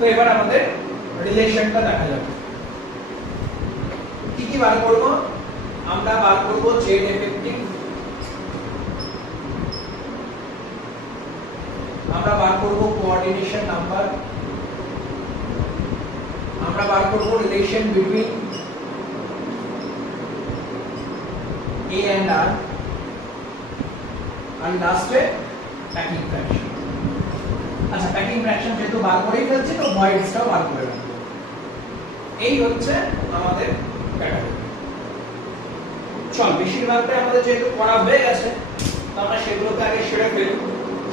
তো এবার আমাদের রিলেশনটা দেখা যাবে। কি কি বার করব? আমরা বার করব জেড এফেক্টিভ, আমরা বার করব কোঅর্ডিনেশন নাম্বার, আমরা বার করব relation between A and R, আর লাস্টে প্যাকিং ফ্র্যাকশন। আচ্ছা, প্যাকিং ফ্র্যাকশন যেহেতু বার করেই ফেলছি তো ভয়েডসটাও বার করে রাখবো। এই হচ্ছে আমাদের প্যাটার্ন। চল, বেশিরভাগটাই আমাদের যেহেতু করা হয়ে গেছে তো আমরা সেগুলোকে আগে সেরে ফেলি।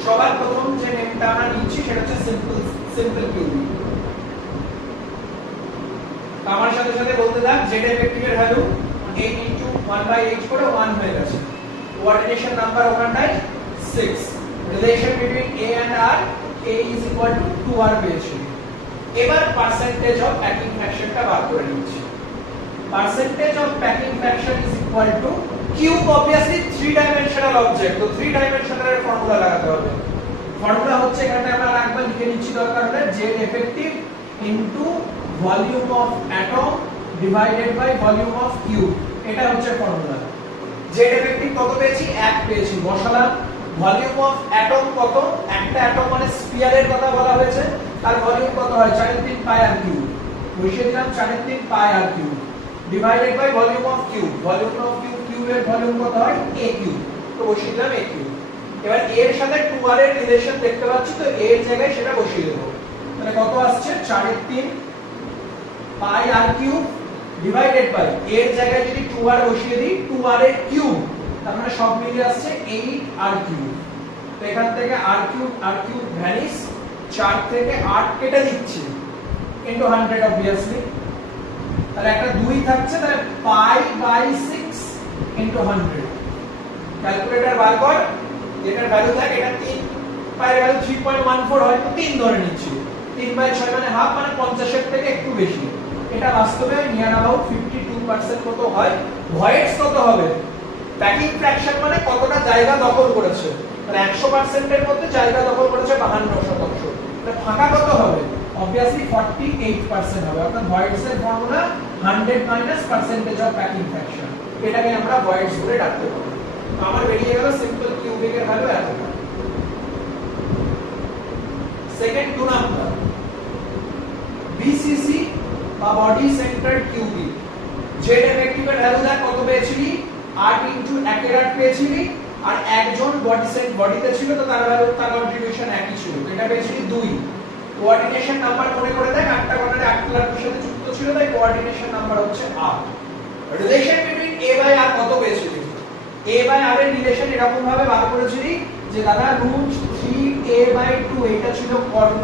সবার প্রথম যে নেমটা আমরা নিচ্ছি সেটা হচ্ছে সিম্পল কিউবি। তো আমার সাথে সাথে বলতে থাক, জেড এফেক্টিভ এর ভ্যালু 8 * 1/h করে 1 হয়ে গেছে। কোঅর্ডিনেশন নাম্বার ওখানটায় 6। Relation between A and R, A is equal to 2R পেয়েছি। এবার পার্সেন্টেজ অফ প্যাকিং ফ্র্যাকশনটা বার করে নিচ্ছি। Percentage of packing fraction is equal two cube, obviously 3 dimensional object, তো 3 ডাইমেনশনাল এর ফর্মুলা লাগাতে হবে। ফর্মুলা হচ্ছে এখানে আমরা একবার লিখে নিচ্ছি দরকার হলে, Z effective into volume of atom divided by volume of cube, এটা হচ্ছে ফর্মুলা। জেড এফেক্টিভ কত পেয়েছি? 1 পেয়েছি, বসালাম। ভলিউম অফ অ্যাটম কত? একটা অ্যাটম মানে স্ফিয়ারের কথা বলা হয়েছে, তার ভলিউম কত হয়? 4.3 পাই আর কিউব, বসিয়ে দিলাম 4.3 pi r cube, divided by volume of cube. Volume of cube, কিউবের ভলিউম কত হয়? a কিউব, তো বসিয়ে দিলাম a কিউব। এবার এর সাথে 2r এর রিলেশন দেখতে পাচ্ছি, তো এর জায়গায় সেটা বসিয়ে দেব। তাহলে কত আসছে? 4.3 pi r cube divided by, এর জায়গায় যদি 2r বসিয়ে দিই 2r এর কিউব, তার মানে সব মিলিয়ে আসছে 8r কিউব। তো এখান থেকে r কিউব ভ্যানিশ, 4 থেকে 8 কেটে দিচ্ছি ইনটু 100 অবভিয়াসলি। তাহলে একটা 2 থাকছে, তাহলে পাই বাই 6 ইনটু 100। ক্যালকুলেটর বার কর, যেটার ভ্যালু থাকে, এটা 3 পাই এর ভ্যালু 3.14 হয়, তো 3 ধরে নিচ্ছি। 3/6 মানে হাফ, মানে 50 এর থেকে একটু বেশি। এটা বাস্তবে নিয়ার अबाउट 52% কত হয়। ভয়েডস কত হবে? প্যাকিং ফ্র্যাকশন মানে কতটা জায়গা দখল করেছে, মানে 100% এর মধ্যে জায়গা দখল করেছে 52%। তাহলে ফাঁকা কত হবে? obviously 48% হবে। অর্থাৎ ভয়েডস এর formula 100 minus percentage of packing fraction, এটাকে আমরা ভয়েডস বলে ডাকতে পারি। তো আমার বেরিয়ে গেল সিম্পল কিউবিক এর ভ্যালু এতটা। সেকেন্ড 2 নাম্বার, বিসিসি বা body centred cubic. Z effective এর ভ্যালু দেখ কত পেয়েছিলি? 8 ইনটু 1 এর 8 পেয়েছিলি, আর একজন বডিতে ছিল, তো তার ভ্যালু, তার কন্ট্রিবিউশন একই ছিল, তো এটা পেয়েছিলি 2। কোঅর্ডিনেশন নাম্বার মনে করে দেখ, 8টা কর্নারে 8 প্লাসের সাথে যুক্ত ছিল, তাই কোঅর্ডিনেশন নাম্বার হচ্ছে 8। Relation between a by r কত পেয়েছিলি? a বাই r এর রিলেশন এরকম ভাবে বার করেছিলি যে দাদা √3a বাই 2, এটা ছিল কর্ণ,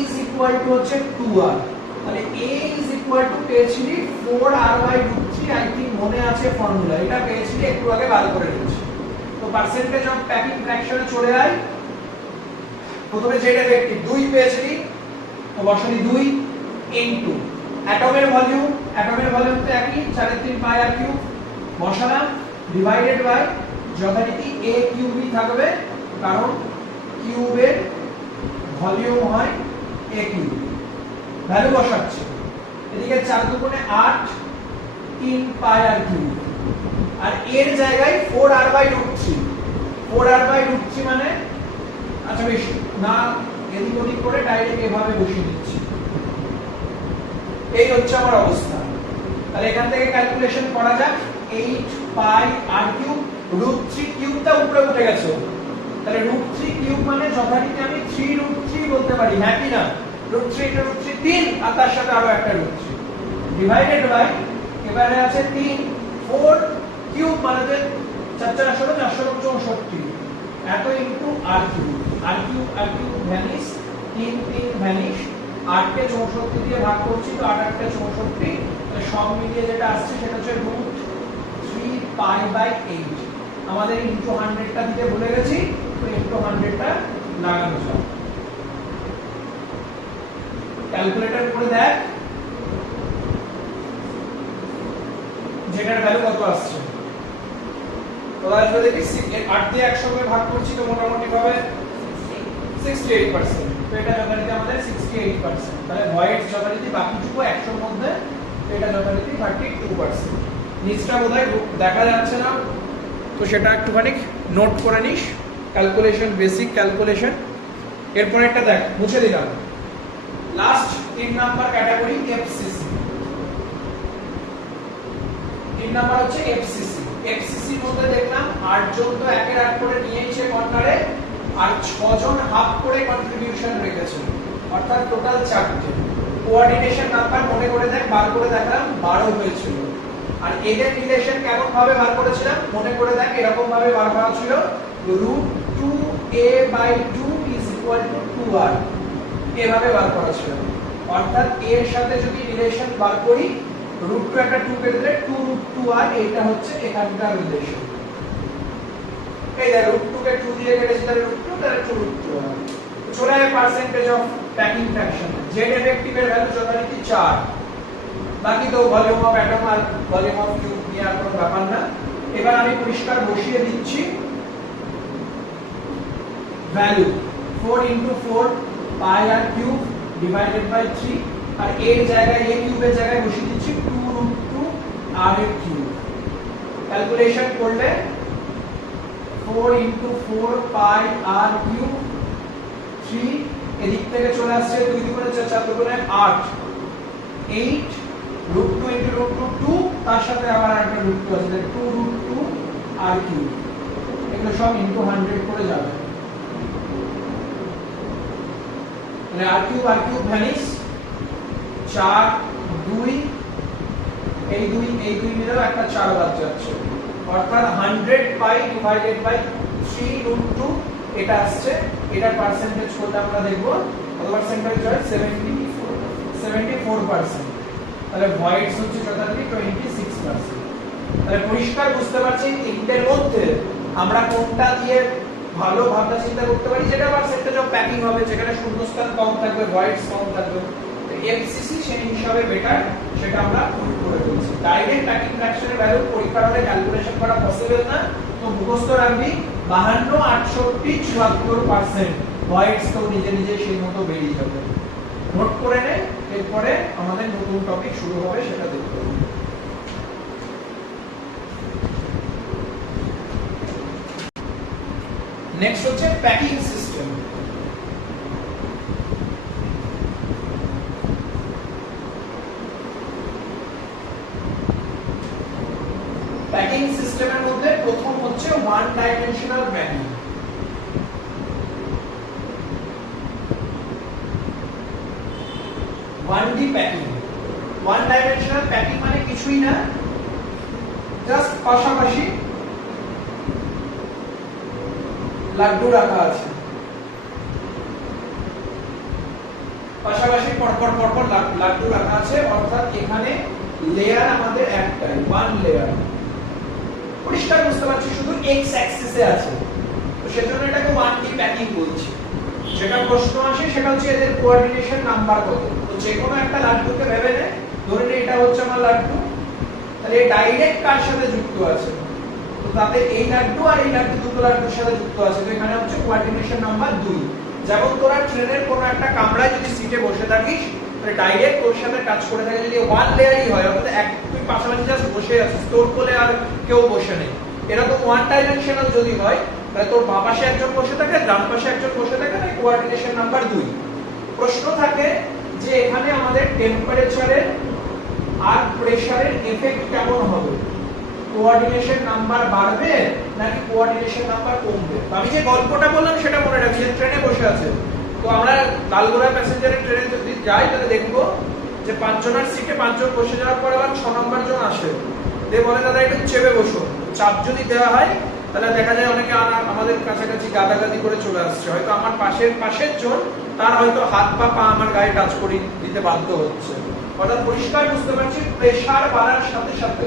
ইজ ইকুয়াল টু হচ্ছে 2r। তাহলে a ইজ ইকুয়াল টু পেয়েছিলি 4r বাই √3, আই থিংক মনে আছে ফর্মুলা, এটা পেয়েছিলি একটু আগে বার করে নিয়েছি। তো পার্সেন্টেজ অফ প্যাকিং ফ্র্যাকশনে চলে আয়। প্রথমে জেড এফেক্টিভ 2 পেয়েছিলি, তো বসালি 2 ইনটু অ্যাটমের ভলিউম, তো একই 4.3 পাই আর কিউব, বসালাম, ডিভাইডেড বাই যথারীতি a কিউবই থাকবে, কারণ কিউবের ভলিউম হয় a কিউব। ভ্যালু বসাচ্ছি, এদিকে 4 দুগুণে 8, 3 পাই আর কিউব, আর এর জায়গায় 4r বাই √3, 4r বাই √3 মানে, আচ্ছা বেশ না, এদিক ওদিক করে ডাইরেক্ট এভাবে বসিয়ে দিচ্ছি। এই হচ্ছে আমার অবস্থা। তাহলে এখান থেকে ক্যালকুলেশন করা যাক, 8 পাই আর কিউব, √3 কিউবটা উপরে উঠে গেছে, তাহলে √3 কিউব মানে যথারীতি আমি 3√3 বলতে পারি, হ্যাঁ কি না? √3 * √3 3, আর তার সাথে আরো একটা √3, ডিভাইডেড বাই, এবারে আছে 3, 4 কিউব মানে 4 4 16, 464, এত ইনটু আর কিউব, আর কিউব ভ্যানিশ, 3 3 ভ্যানিশ, 8 কে 64 দিয়ে ভাগ করছি, তো 8 8 কে 64, তাহলে সব মিলিয়ে যেটা আসছে সেটা হচ্ছে √3 পাই বাই 8। আমাদের ইনটু 100 টা দিতে ভুলে গেছি, তো ইনটু 100 টা লাগানো যাক। ক্যালকুলেটর করে দেখ যেটার ভ্যালু কত আসছে। তো আসলে দেখি 8 দিয়ে একসঙ্গে ভাগ করছি, তো মোটামুটি ভাবে 68%। তো এটা যথারীতি আমাদের 68%, তাহলে ভয়েডস যথারীতি বাকিটুকু 100 এর মধ্যে, এটা যথারীতি 32%। নিচটা বোধহয় দেখা যাচ্ছে না, তো সেটা একটুখানি নোট করে নিস, ক্যালকুলেশন, বেসিক ক্যালকুলেশন। এরপর একটা দেখ, মুছে দিলাম, last 3 number category FCC. 3 number হচ্ছে এফসিসি। এফসিসি এর মধ্যে দেখলাম 8 জন তো একের 8 করে নিয়েছে কর্নারে, আর 6 জন হাফ করে কন্ট্রিবিউশন রেখেছে, অর্থাৎ টোটাল 4টে। কোঅর্ডিনেশন নাম্বার মনে করে দেখ, বার করে দেখলাম 12 হয়েছিল। আর এদের রিলেশন কেমন ভাবে বার করেছিলাম মনে করে দেখ, এরকম ভাবে বার করা ছিল √2a/2 = 2r, এভাবে বার করা ছিল। অর্থাৎ এর সাথে যদি রিলেশন বার করি, √2 একটা 2 কেটে দিলে 2√2r, এটা হচ্ছে এখানকার রিলেশন। এই যে √2 কে 2 দিয়ে কেটেছি, তাহলে √2, তাহলে 2√2r। চলে যায় percentage of packing fraction. Z effective এর ভ্যালু যথারীতি 4, বাকি তো ভলিউম অফ অ্যাটম আর ভলিউম অফ কিউব নিয়ে আর কোনো ব্যাপার না। এবার আমি পরিষ্কার বসিয়ে দিচ্ছি value 4 × 4 pi r cube divided by 3, আর এর জায়গায় এ কিউবের জায়গায় বসিয়ে দিচ্ছি 2√2 r এর কিউব। ক্যালকুলেশন করলে 4 × 4 পাই r কিউব 3, এদিক থেকে চলে আসছে 2 × 4 4 × 8, 8 √2 × √2 তার সাথে আবার একটা √2 আছে, 2√2 r কিউব। এগুলো সব ইনটু 100 করে যাবে, মানে r কিউব ভ্যানিশ 4 2, এই 2 মিলেও একটা 4 বাদ যাচ্ছে, অর্থাৎ 100 পাই ডিভাইডেড বাই 3√2 এটা আসছে। এটার পার্সেন্টেজ করলে আমরা দেখব কত পার্সেন্টেজ হয়, 74%। তাহলে ভয়েডস হচ্ছে যথারীতি 26%। তাহলে পরিষ্কার বুঝতে পারছি তিনটের মধ্যে আমরা কোনটা দিয়ে ভালো ভাবনা চিন্তা করতে পারি, যেটা পার্সেন্টেজ অফ প্যাকিং হবে, যেখানে শূন্যস্থান কম থাকবে, ভয়েডস কম থাকবে। এফসিসি সেই হিসাবে বেটার, সেটা আমরা প্রুভ করে দিয়েছি। ডাইরেক্ট প্যাকিং ফ্র্যাকশনের ভ্যালু পরীক্ষার হলে ক্যালকুলেশন করা পসিবল না, তো মুখস্থ রাখবি 52 68 74%। ভয়েডস তো নিজে নিজে সেই মতো বেরিয়ে যাবে, নোট করে নে। এরপরে আমাদের নতুন টপিক শুরু হবে, সেটা দেখতে হবে। নেক্সট হচ্ছে প্যাকিং সিস্টেম। প্যাকিং সিস্টেমের মধ্যে প্রথম হচ্ছে one dimensional packing. One dimensional packing মানে কিছুই না, জাস্ট পাশাপাশি লাড্ডু রাখা আছে, পাশাপাশি পরপর পরপর লাড্ডু রাখা আছে, অর্থাৎ এখানে লেয়ার আমাদের একটাই, ওয়ান লেয়ার। পরিষ্কার বুঝতে পারছি, শুধু এক্স অ্যাক্সিসে আছে, তো সেজন্য এটাকে 1D প্যাকিং বলছি। যেটা প্রশ্ন আসে সেটা হচ্ছে এদের কোঅর্ডিনেশন নাম্বার কত। তো যে কোনো একটা লাড্ডুকে ভেবে নে, ধরে নে এটা হচ্ছে আমার লাড্ডু, তাহলে ডাইরেক্ট কার সাথে যুক্ত আছে, তো তাতে এই লাড্ডু আর এই লাড্ডু দুটো লাড্ডুর সাথে যুক্ত আছে, তো এখানে হচ্ছে কোঅর্ডিনেশন নাম্বার 2। যেমন তোরা ট্রেনের কোনো একটা কামরায় যদি সিটে বসে থাকিস, তাহলে ডাইরেক্ট তোর সাথে টাচ করে থাকে, যদি ওয়ান লেয়ারই হয়, অর্থাৎ এক তুই পাশাপাশি জাস্ট বসে আছিস, তোর কোলে আর কেউ বসে নেই, এরকম ওয়ান ডাইমেনশনাল যদি হয়, তাহলে তোর বাম পাশে একজন বসে থাকে, ডান পাশে একজন বসে থাকে, তাই কোঅর্ডিনেশন নাম্বার 2। প্রশ্ন থাকে যে এখানে আমাদের টেম্পারেচারের আর প্রেসারের এফেক্ট কেমন হবে, কোঅর্ডিনেশন নাম্বার বাড়বে নাকি কোঅর্ডিনেশন নাম্বার কমবে। আমি যে গল্পটা বললাম সেটা মনে রাখছি, ট্রেনে বসে আছে, তো আমরা লালগোলা প্যাসেঞ্জারের ট্রেনে যদি যাই, তাহলে দেখবো যে 5 জনের সিটে 5 জন বসে যাওয়ার পর আবার 6 নম্বর জন আসে, দিয়ে বলে দাদা একটু চেপে বসুন। চাপ যদি দেওয়া হয়, তাহলে দেখা যায় অনেকে আমাদের কাছাকাছি গাদাগাদি করে চলে আসছে, হয়তো আমার পাশের জন, তার হয়তো হাত বা পা আমার গায়ে টাচ করে দিতে বাধ্য হচ্ছে। অর্থাৎ পরিষ্কার বুঝতে পারছি, প্রেসার বাড়ার সাথে সাথে,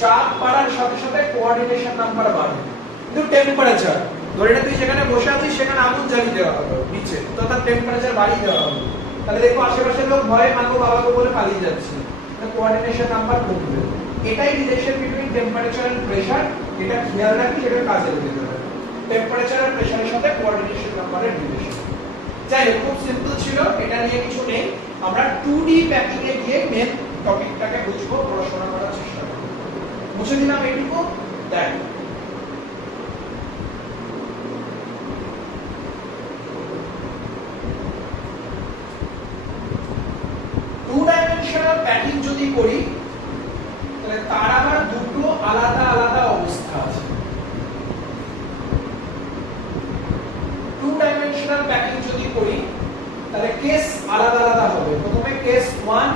চাপ বাড়ার সাথে সাথে কোঅর্ডিনেশন নাম্বার বাড়বে। কিন্তু টেম্পারেচার, ধরে নে তুই যেখানে বসে আছিস সেখানে আগুন জ্বালিয়ে দেওয়া হবে নিচে, তো তার টেম্পারেচার বাড়িয়ে দেওয়া হবে, তাহলে দেখো আশেপাশের লোক ভয়ে মাগো বাবাকে বলে পালিয়ে যাচ্ছে, কোঅর্ডিনেশন নাম্বার কমবে। এটাই relation between temperature and pressure, এটা খেয়াল রাখি, সেটা কাজে লেগে যাবে। টেম্পারেচার আর প্রেসারের সাথে কোঅর্ডিনেশন নাম্বারের রিলেশন। যাই হোক, খুব সিম্পল ছিল, এটা নিয়ে কিছু নেই। আমরা 2D প্যাকিং এ গিয়ে মেন টপিকটাকে বুঝবো, পড়াশোনা করার চেষ্টা করব। মুছে দিলাম এইটুকু। দেখ, টু ডাইমেনশনাল প্যাকিং যদি করি তাহলে তার আবার দুটো আলাদা আলাদা অবস্থা আছে। টু ডাইমেনশনাল প্যাকিং যদি করি তাহলে কেস আলাদা আলাদা হবে। প্রথমে কেস 1,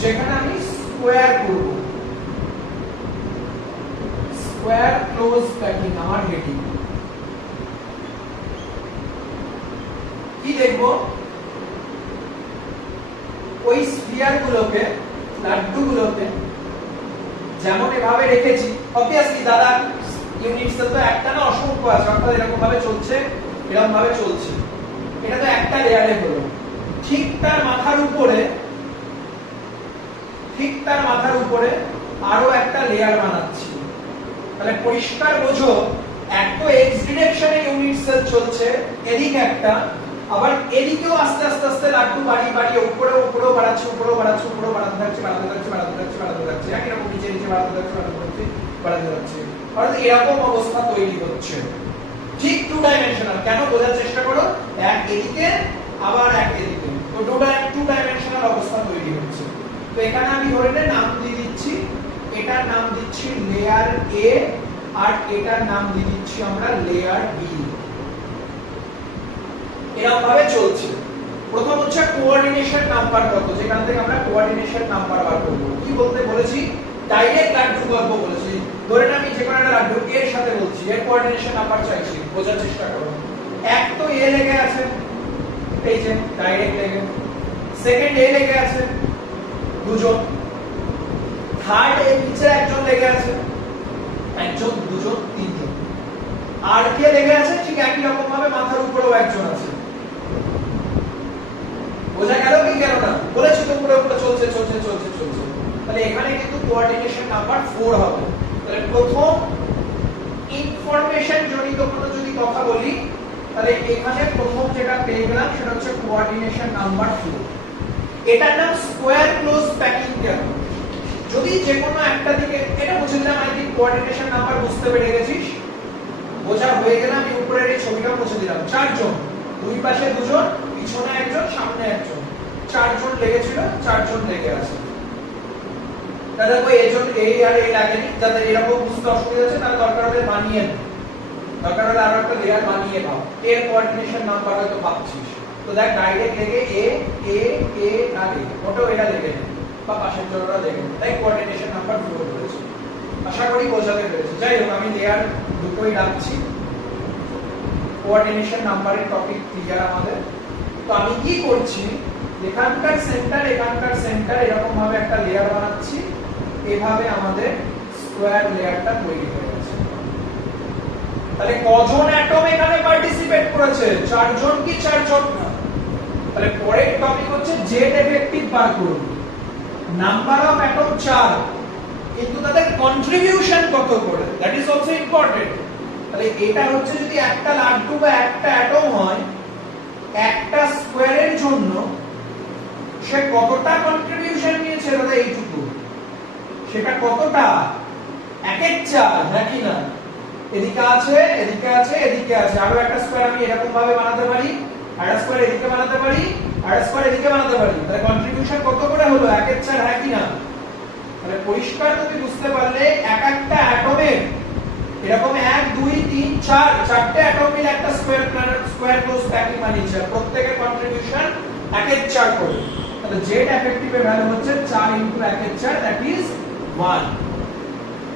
যেখানে আমি স্কোয়ার করব, স্কোয়ার ক্লোজ প্যাকিং আমার হেডিং। কি দেখবো? ওই স্ফিয়ার গুলোকে, লাড্ডু গুলোকে যেমন এভাবে রেখেছি, অবভিয়াসলি দাদা ইউনিট সেল তো একটা না, অসংখ্য আছে, অর্থাৎ এরকম ভাবে চলছে, এরকম ভাবে চলছে। এটা তো একটা লেয়ারে হলো। ঠিক তার মাথার উপরে, ঠিক তার মাথার উপরে আরো একটা লেয়ার বানাচ্ছি। তাহলে পরিষ্কার বোঝো, এক তো এক্স ডিরেকশনে ইউনিট সেল চলছে, এদিকে একটা, আবার এদিকেও আস্তে আস্তে আস্তে লাড্ডু বাড়িয়ে বাড়িয়ে উপরেও উপরেও বাড়াচ্ছে, উপরেও বাড়াচ্ছে, উপরেও বাড়াতে থাকছে, বাড়াতে থাকছে, বাড়াতে থাকছে, বাড়াতে থাকছে, একই রকম নিচে নিচে বাড়াতে থাকছে, বাড়াতে থাকছে, বাড়াতে থাকছে। অর্থাৎ এরকম অবস্থা তৈরি হচ্ছে। ঠিক টু ডাইমেনশনাল। কেন? বোঝার চেষ্টা করো, এক এদিকে আবার এক এদিকে, তো টু ডাইমেনশনাল অবস্থা তৈরি হচ্ছে। তো এখানে আমি ধরে নে নাম দিয়ে দিচ্ছি, এটার নাম দিচ্ছি লেয়ার এ, আর এটার নাম দিয়ে দিচ্ছি আমরা লেয়ার বি। এরকম ভাবে চলছে। প্রথম হচ্ছে কোঅর্ডিনেশন নাম্বার কত, যেখান থেকে আমরা কোঅর্ডিনেশন নাম্বার বার করব। কি বলতে বলেছি? ডাইরেক্ট লাড্ডু গল্প বলেছি। ধরে না আমি যে কোনো একটা লাড্ডু এর সাথে বলছি, এর কোঅর্ডিনেশন নাম্বার চাইছি, বোঝার চেষ্টা করো। এক তো এ লেগে আছে, এই যে ডাইরেক্ট লেগে, সেকেন্ড এ লেগে আছে দুজন, থার্ড এর নিচে একজন লেগে আছে, একজন, দুজন, তিনজন, আর কে লেগে আছে ঠিক একই রকম ভাবে মাথার উপরেও একজন আছে। বোঝা গেল কি গেল না? বলেছি তো উপরে উপরে চলছে চলছে চলছে চলছে। তাহলে এখানে কিন্তু কোঅর্ডিনেশন নাম্বার 4 হবে। তাহলে প্রথম ইনফরমেশন জনিত কোনো যদি কথা বলি, তাহলে এখানে প্রথম যেটা পেয়ে গেলাম সেটা হচ্ছে কোঅর্ডিনেশন নাম্বার 4। এটার নাম স্কোয়ার ক্লোজ প্যাকিং কেন? যদি যে কোনো একটা দিকে, এটা বুঝে দিলাম, আই থিংক কোঅর্ডিনেশন নাম্বার বুঝতে পেরে গেছিস, বোঝা হয়ে গেল। আমি উপরের এই ছবিটা মুছে দিলাম। চারজন, দুই পাশে দুজন, পিছনে একজন, সামনে একজন, চারজন লেগেছিল, চারজন লেগে আছে। তাহলে ওই এজন এই আর এই লাগেনি, যাদের এরকম বুঝতে অসুবিধা আছে তার দরকার হলে বানিয়ে নে, দরকার হলে আরো একটা লেয়ার বানিয়ে নাও। এর কোঅর্ডিনেশন নাম্বার হয়তো পাচ্ছিস, তো দেখ ডাইরেক্ট লেগে এ এ এ আর এ, ওটাও এটা লেগে নে, বা পাশের জনরা লেগে নে, তাই কোঅর্ডিনেশন নাম্বার 4 হয়েছে। আশা করি বোঝাতে পেরেছি। যাই হোক, আমি লেয়ার দুটোই রাখছি। কোঅর্ডিনেশন নাম্বারের টপিক ক্লিয়ার আমাদের। তো আমি কি করছি, এখানকার সেন্টার এরকম ভাবে একটা লেয়ার বানাচ্ছি, এভাবে আমাদের স্কয়ার লেয়ারটা তৈরি হয়ে গেছে। তাহলে কজন অ্যাটম এখানে পার্টিসিপেট করেছে? চারজন কি চারজন না? তাহলে পরের টপিক হচ্ছে জেড এফেক্টিভ বার করুন। নাম্বার অফ অ্যাটম 4, কিন্তু তাদের কন্ট্রিবিউশন কত করে, দ্যাট ইজ অলসো ইম্পর্টেন্ট। তাহলে এটা হচ্ছে যদি একটা লাড্ডু বা একটা অ্যাটম হয়, একটা স্কয়ারের জন্য সে কতটা কন্ট্রিবিউশন নিয়েছে, দাদা এইটুকু, সেটা কতটা? 1/4 নাকি না? এদিকে আছে, এদিকে আছে, এদিকে আছে, আরো একটা স্কয়ার আমি এরকম ভাবে বানাতে পারি, আরেকটা স্কয়ার এদিকে বানাতে পারি, আরেকটা স্কয়ার এদিকে বানাতে পারি। তাহলে কন্ট্রিবিউশন কত করে হলো? 1/4, হ্যাঁ কি না? তাহলে পরিষ্কার তুমি বুঝতে পারলে এক একটা অ্যাটমের এরকম 1 2 3 4 চারটে অ্যাটম মিলে একটা স্কয়ার ক্লোজ প্যাকিং বানিয়েছে, প্রত্যেকের কন্ট্রিবিউশন 1/4 করে। তাহলে জেড এফেক্টিভের ভ্যালু হচ্ছে 4 * 1/4, দ্যাট ইজ 1।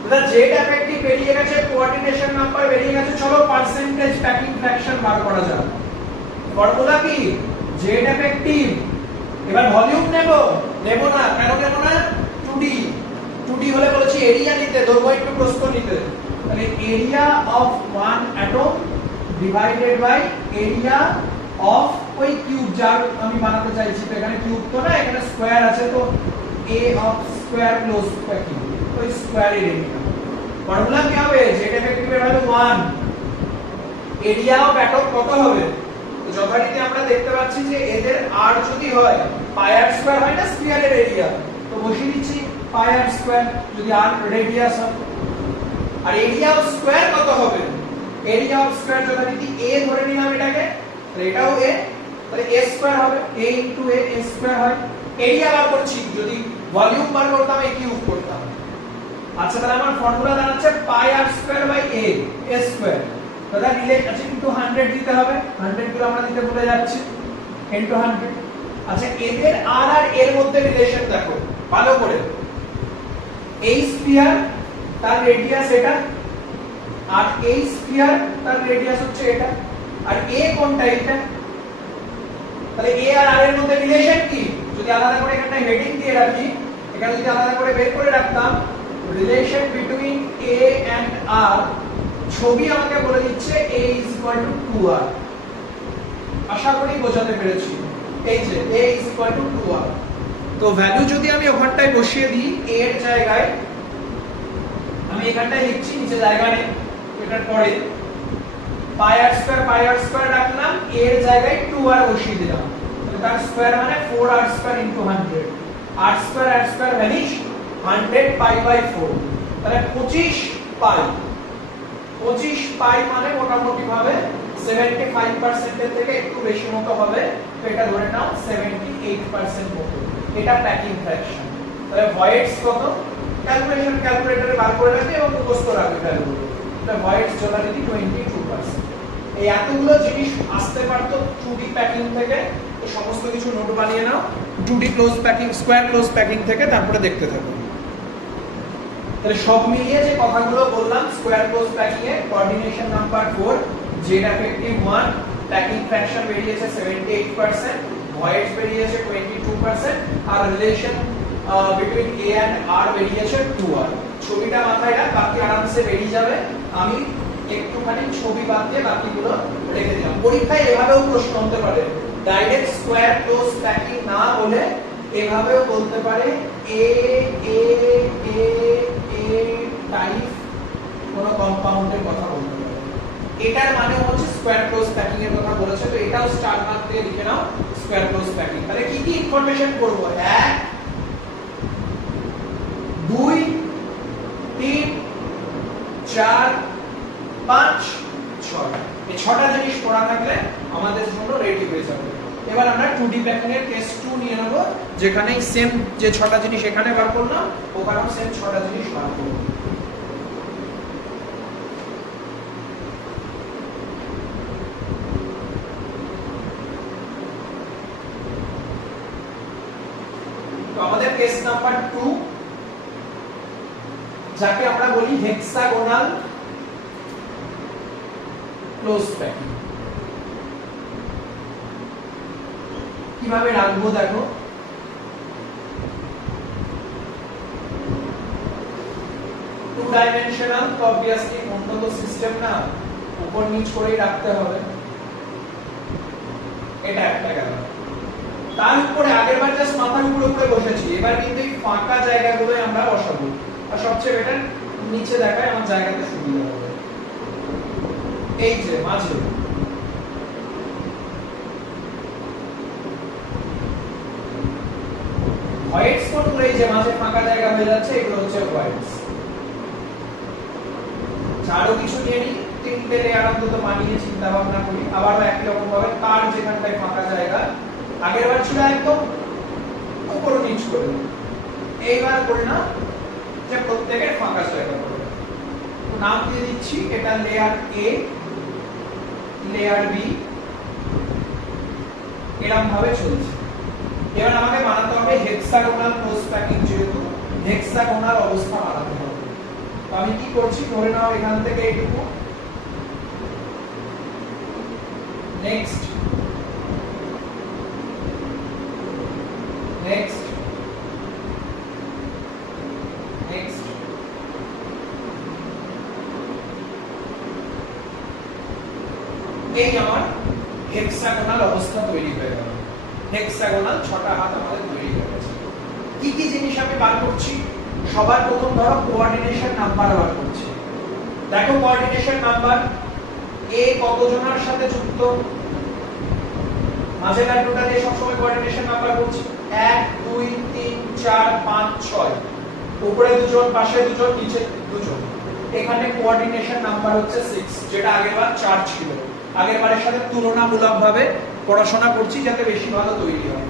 তাহলে জেড এফেক্টিভ বেরিয়ে গেছে, কোঅর্ডিনেশন নাম্বার বেরিয়ে গেছে। চলো পার্সেন্টেজ প্যাকিং ফ্র্যাকশন বার করা যাক। ফর্মুলা কি? Z effective. এবার ভলিউম নেব না, কেন নেব না? 2D হলে বলেছি এরিয়া নিতে, দৈর্ঘ্য একটু প্রস্থ নিতে। তাহলে area of one atom divided by area of ওই কিউব যার আমি বানাতে চাইছি। তো এখানে কিউব তো না, এখানে স্কয়ার আছে, তো এ অফ স্কয়ার ক্লোজ প্যাকিং, ওই স্কয়ারের এরিয়া। ফর্মুলা কি হবে? জেড এফেক্টিভের ভ্যালু 1, এরিয়া অফ অ্যাটম কত হবে? তো যথারীতি আমরা দেখতে পাচ্ছি যে এদের r যদি হয় পাই r স্কয়ার হয় না স্ফিয়ারের এরিয়া, তো বসিয়ে দিচ্ছি পাই r স্কয়ার যদি r রেডিয়াস হয়। আর এরিয়া অফ স্কয়ার কত হবে? এরিয়া অফ স্কয়ার যথারীতি a ধরে নিলাম এটাকে, তাহলে এটাও a, তাহলে a স্কয়ার হবে, a ইনটু a স্কয়ার হয়। এরিয়া বার করছি, যদি ভলিউম বার করতাম a কিউব করতাম। আচ্ছা তাহলে আমার ফর্মুলা দাঁড়াচ্ছে pi r square by a square, তাহলে রিলেট আছে ইনটু 100 দিতে হবে, 100 গুলো আমরা দিতে ভুলে যাচ্ছি, ইনটু 100। আচ্ছা এদের r আর এর মধ্যে রিলেশন দেখো ভালো করে, এই স্ফিয়ার তার রেডিয়াস এটা, আর এই স্ফিয়ার তার রেডিয়াস হচ্ছে এটা, আর a কোনটা এটা, তাহলে a আর r এর মধ্যে রিলেশন কি? যদি আলাদা করে এখানে হেডিং দিয়ে রাখি, এখানে যদি আলাদা করে বের করে রাখতাম relation between a and r, ছবি আমাকে বলে দিচ্ছে a is equal to 2r। আশা করি বোঝাতে পেরেছি। এই যে a is equal to 2r, তো ভ্যালু যদি আমি ওখানটায় বসিয়ে দিই a এর জায়গায়, আমি এখানটায় লিখছি, নিচে জায়গা নেই, এটার পরে পাই r স্কয়ার রাখলাম, a এর জায়গায় 2r বসিয়ে দিলাম, তাহলে তার স্কয়ার মানে 4r square into 100, r square vanish, 100 pi by 4, তাহলে 25 পাই। 25 পাই মানে মোটামুটি ভাবে 75% এর থেকে একটু বেশি মতো হবে, তো এটা ধরে নাও 78% মতো, এটা প্যাকিং ফ্র্যাকশন। তাহলে ভয়েডস কত? ক্যালকুলেটরে বার করে রাখবে এবং মুখস্থ রাখবে ভ্যালুগুলো। তাহলে ভয়েডস যথারীতি 22%। এই এতগুলো জিনিস আসতে পারতো 2D প্যাকিং থেকে, তো সমস্ত কিছু নোট বানিয়ে নাও 2D close packing, square close packing থেকে, তারপরে দেখতে থাকো। তাহলে সব মিলিয়ে যে কথাগুলো বললাম স্কয়ার ক্লোজ প্যাকিং এর, coordination number 4, Z effective 1, packing fraction বেরিয়েছে 78%, ভয়েডস বেরিয়েছে 22%, আর relation between a and r বেরিয়েছে 2r। ছবিটা মাথায় রাখ, বাকি আরামসে বেরিয়ে যাবে। আমি একটুখানি ছবি বাদ দিয়ে বাকিগুলো রেখে দিলাম। পরীক্ষায় এভাবেও প্রশ্ন হতে পারে, ডাইরেক্ট স্কয়ার ক্লোজ প্যাকিং না বলে এভাবেও বলতে পারে a a a a type কোন কম্পাউন্ডের কথা বলতে পারে, এটার মানে হচ্ছে স্কয়ার ক্লোজ প্যাকিং এর কথা বলেছে, তো এটাও স্টার মার্ক দিয়ে লিখে নাও স্কয়ার ক্লোজ প্যাকিং। তাহলে কি কি ইনফরমেশন করব? 1 2 3 4 5 6, এই 6টা জিনিস পড়া থাকলে আমাদের জন্য রেডি হয়ে যাবে। এবার আমরা 2D প্যাকিং এর কেস 2 নিয়ে নেব, যেখানে সেম যে 6টা জিনিস এখানে বার করলাম ওখানেও সেম 6টা জিনিস বার করব। তো আমাদের কেস নাম্বার 2, যাকে আমরা বলি হেক্সাগোনাল ক্লোজ প্যাকিং। কিভাবে রাখবো দেখো, টু ডাইমেনশনাল, তো অবভিয়াসলি উন্নত সিস্টেম না, উপর নিচ করেই রাখতে হবে। এটা একটা গেল। তার উপরে আগেরবার জাস্ট মাথার উপরে বসেছি, এবার কিন্তু এই ফাঁকা জায়গাগুলোয় আমরা বসাবো, আর সবচেয়ে বেটার নিচে দেখায়, আমার জায়গাতে সুবিধা হবে। এই যে মাঝে হোয়াইটস কোনগুলো, এই যে মাঝে ফাঁকা জায়গা হয়ে যাচ্ছে, এগুলো হচ্ছে হোয়াইটস। আরো কিছু নিয়ে নিই, 3টে লেয়ার অন্তত বানিয়ে চিন্তা ভাবনা করি। আবারও একই রকম ভাবে তার যেখানটায় ফাঁকা জায়গা, আগেরবার ছিল একদম উপর নিচ করে, এইবার করি না যে প্রত্যেকের ফাঁকা জায়গা করে নাম দিয়ে দিচ্ছি, এটা লেয়ার এ, লেয়ার বি, এরকম ভাবে চলছে। এবার আমাকে বানাতে হবে হেক্সাগোনাল ক্লোজ প্যাকিং, যেহেতু হেক্সাগোনাল অবস্থা বানাতে হবে। তো আমি কি করছি, ধরে নাও এখান থেকে এইটুকু, নেক্সট নেক্সট নেক্সট, এই আমার হেক্সাগোনাল অবস্থা তৈরি হয়ে গেল। হেক্সাগোনাল 6টা হাত আমাদের তৈরি হয়ে গেছে। কি কি জিনিস আমি বার করছি? সবার প্রথম ধরো কোঅর্ডিনেশন নাম্বার বার করছি। দেখো কোঅর্ডিনেশন নাম্বার, এ কত জনের সাথে যুক্ত, মাঝে লাড্ডুটা দিয়ে সবসময় কোঅর্ডিনেশন নাম্বার বলছি 1 2 3 4 5 6 উপরে দুজন পাশে দুজন নিচে দুজন এখানে কোঅর্ডিনেশন নাম্বার হচ্ছে 6 যেটা আগেরবার 4 ছিল আগেরবারের সাথে তুলনামূলকভাবে পড়াশোনা করছি যাতে বেশি ভালো তৈরি হয়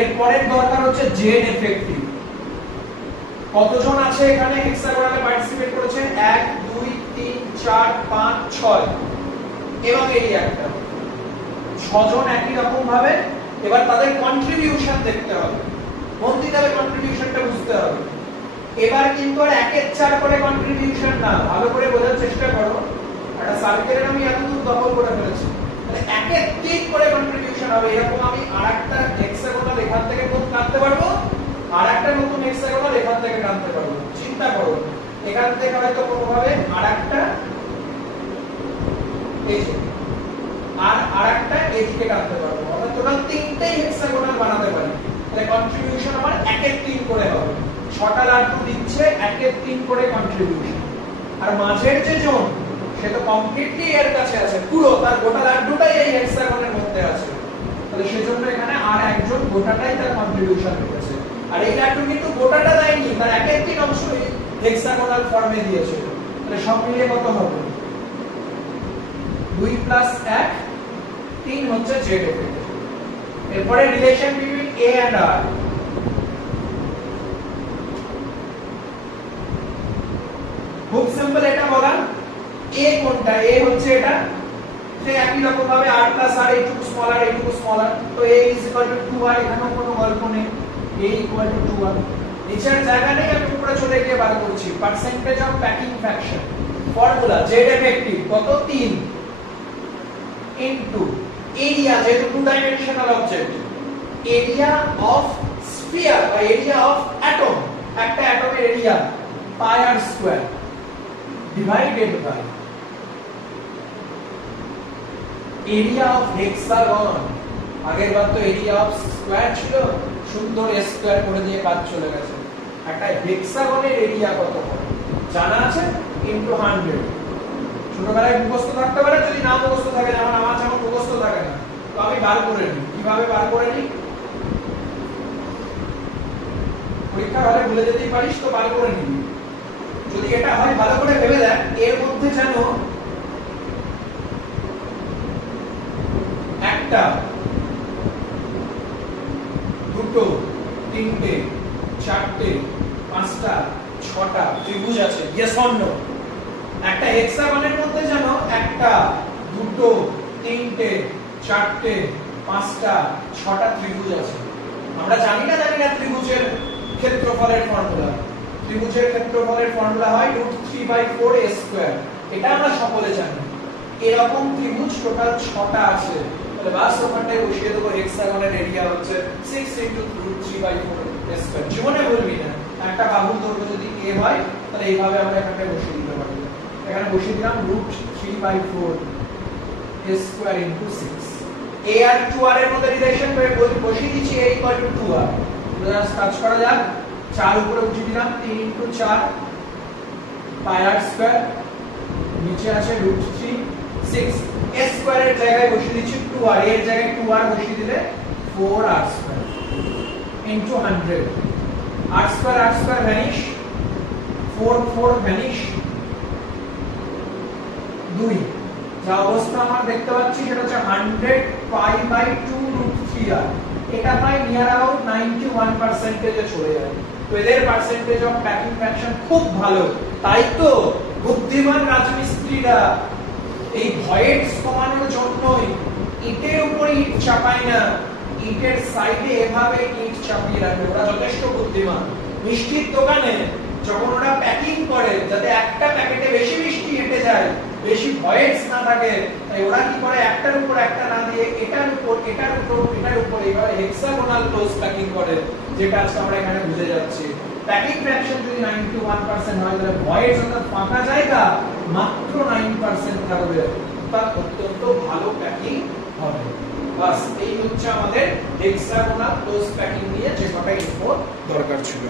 এর পরের দরকার হচ্ছে জেড এফেক্টিভ কতজন আছে এখানে হেক্সাগোনালে পার্টিসিপেট করেছে 1 2 3 4 5 6 এবং এই একটা 6 জন একই রকম ভাবে এবার তাদের কন্ট্রিবিউশন দেখতে হবে মন দিতে হবে কন্ট্রিবিউশনটা বুঝতে হবে এবার কিন্তু আর 1 এর 4 করে কন্ট্রিবিউশন না ভালো করে বোঝার চেষ্টা করো একটা সার্কেলের আমি এতদূর দখল করে ফেলেছি তাহলে 1 এর 3 করে কন্ট্রিবিউশন হবে এরকম আমি আরেকটা হেক্সাগোনাল এখান থেকে কোন টানতে পারবো আরেকটা নতুন হেক্সাগোনাল এখান থেকে টানতে পারবো চিন্তা করো এখান থেকে হয়তো কোনো ভাবে আরেকটা এই যে আর আরেকটা এদিকে টানতে পারবো অর্থাৎ টোটাল তিনটেই হেক্সাগোনাল বানাতে পারি তাহলে কন্ট্রিবিউশন আমার 1 এর 3 করে হবে 6টা লাড্ডু দিচ্ছে 1 এর 3 করে কন্ট্রিবিউশন আর মাঝের যে জোন সে তো কমপ্লিটলি এর কাছে আছে পুরো তার গোটা লাড্ডুটাই এই হেক্সাগনের মধ্যে আছে তাহলে সেজন্য এখানে আর একজন গোটাটাই তার কন্ট্রিবিউশন রেখেছে আর এই লাড্ডু কিন্তু গোটাটা দেয়নি তার 1 এর 3 অংশ হেক্সাগোনাল ফর্মে দিয়েছে তাহলে সব মিলিয়ে কত হবে 2 প্লাস 1 3 হচ্ছে জেড এফেক্ট এরপরে রিলেশন বিটুইন এ এন্ড আর খুব সিম্পল এটা বলা এ কোনটা এ হচ্ছে এটা সে একই রকম ভাবে r প্লাস r এইটুকু স্মলার তো a is equal two 2r এখানেও কোনো গল্প নেই a ইকুয়াল টু 2r নিচের জায়গা নেই আমি উপরে চলে গিয়ে বার করছি percentage of packing fraction formula z effective কত 3 ইনটু এরিয়া যেহেতু two dimensional object area of sphere বা এরিয়া অফ অ্যাটম একটা অ্যাটমের area pi r square divided by area of hexagon আগের বার তো এরিয়া অফ স্কয়ার ছিল সুন্দর স্কয়ার করে দিয়ে কাজ চলে গেছে একটা হেক্সাগনের এরিয়া কত হয় জানা আছে ইনটু 100 ছোটবেলায় মুখস্থ থাকতে পারে যদি না মুখস্থ থাকে যেমন আমার যেমন মুখস্থ থাকে না তো আমি বার করে নিই কিভাবে বার করে নিই পরীক্ষা হলে ভুলে যেতেই পারিস তো বার করে নিবি যদি এটা হয় ভালো করে ভেবে দেখ এর মধ্যে জানো একটা দুটো তিনটে চারটে পাঁচটা ছটা ত্রিভুজ আছে ইয়েস অর নো একটা হেক্সাগনের মধ্যে জানো একটা দুটো তিনটে চারটে পাঁচটা ছটা ত্রিভুজ আছে আমরা জানি না ত্রিভুজের ক্ষেত্রফলের ফর্মুলা ত্রিভুজের ক্ষেত্রফলের ফর্মুলা হয় √3/4 a স্কয়ার এটা আমরা সকলে জানি এরকম ত্রিভুজ টোটাল 6টা আছে তাহলে বাস ওখানটায় বসিয়ে দেব হেক্সাগনের এরিয়া হচ্ছে 6 * √3/4 a স্কয়ার জীবনে বলবি না একটা বাহুর দৈর্ঘ্য যদি a হয় তাহলে এইভাবে আমরা এখানটায় বসিয়ে দিতে পারি এখানে বসিয়ে দিলাম √3/4 a square * 6 a R 2r এর মধ্যে রিলেশন বসিয়ে দিচ্ছি a = 2r জাস্ট কাজ করা যাক 4 উপরে উঠিয়ে দিলাম 3 * 4 পাই r স্কয়ার নিচে আছে √3 6 a স্কয়ারের জায়গায় বসিয়ে দিচ্ছি 2r এর জায়গায় 2r বসিয়ে দিলে 4r square into 100 r square vanish 4 vanish 2 যা অবস্থা আমরা দেখতে পাচ্ছি সেটা হচ্ছে 100 পাই বাই 2 √3r এটা প্রায় নিয়ার अबाउट 91% এ চলে যায় তো এদের পার্সেন্টেজ অফ প্যাকিং ফ্র্যাকশন খুব ভালো তাই তো বুদ্ধিমান রাজমিস্ত্রিরা এই ভয়েডস কমানোর জন্যই ইটের উপরে ইট চাপায় না ইটের সাইডে এভাবে ইট চাপিয়ে রাখে ওরা যথেষ্ট বুদ্ধিমান মিষ্টির দোকানে যখন ওরা প্যাকিং করে যাতে একটা প্যাকেটে বেশি মিষ্টি হেঁটে যায় বেশি ভয়েডস না থাকে তাই ওরা কি করে একটার উপর একটা না দিয়ে এটার উপর এইভাবে হেক্সাগোনাল ক্লোজ প্যাকিং করে যেটা আজকে আমরা এখানে বুঝে যাচ্ছি প্যাকিং ফ্র্যাকশন যদি 91% হয় তাহলে ভয়েডস অর্থাৎ ফাঁকা জায়গা মাত্র 9% থাকবে তা অত্যন্ত ভালো প্যাকিং হবে বাস এই হচ্ছে আমাদের হেক্সাগোনাল ক্লোজ প্যাকিং নিয়ে যে কটা ইনফো দরকার ছিল